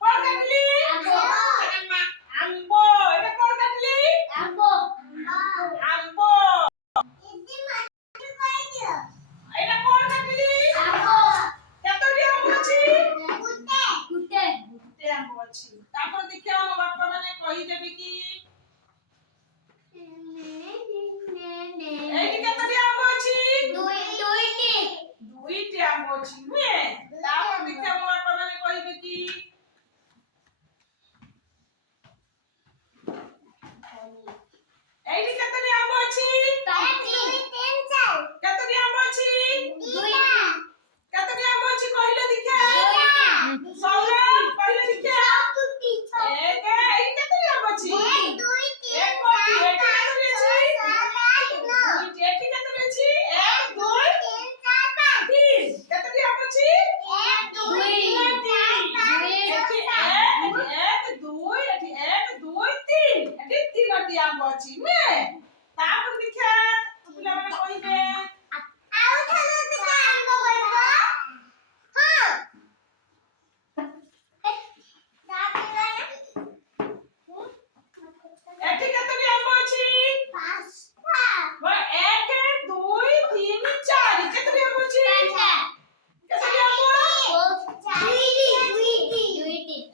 কোন কাটলি? আম্ব। এটা কোন কাটলি? আম্ব। এটা কোন কাটলি? কতটি আম্ব আছে? গুটে আম্ব আছে। তারপর দেখি আমার বাপা মানে কই দেবে কি? এইটি কতটি আম্ব আছে? দুইটি আম্ব আছে নুয়ে। তারপর দেখি আমার বাপা মানে কইবে কি? এইটি কতটি আম্ব আছে? কতটি আম্ব আছে? কতটি আম্ব আছে কইলে দেখে? সৌরভ কইলে দেখে? এক এই কতটি আম্ব আছে? এক কোটি। এটা কতটি আছে? দুইটি। এটি কতটি আছে? এক দুই তিন। কতটি আম্ব আছে? তিনটি। এটি এক দুই এটি এক দুই তিন। এটি তিনটি আম্ব আছে নুয়ে। তারপর দেখে তুই মানে কইবে এটি কতটি আম্ব আছে? এক দুই তিন চার। কতটি আম্ব আছে? কতটি আম্ব?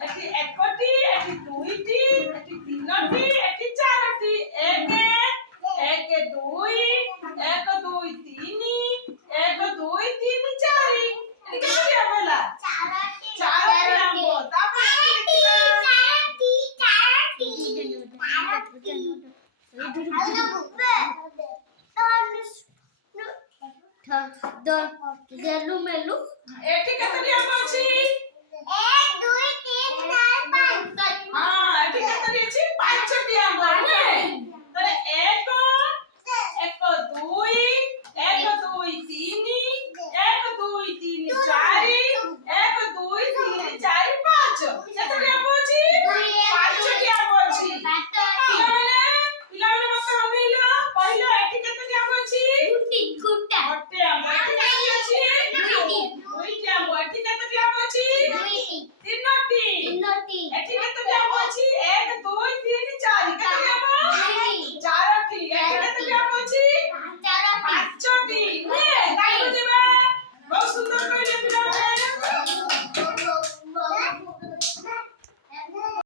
এটি একটি, এটি দুইটি, এটি তিনটি, এটি চারটি। এক দুই তিন, এক দুই তিন চারি। এটি কতটি আম্ব হলা? চারটি আম্ব। তারপর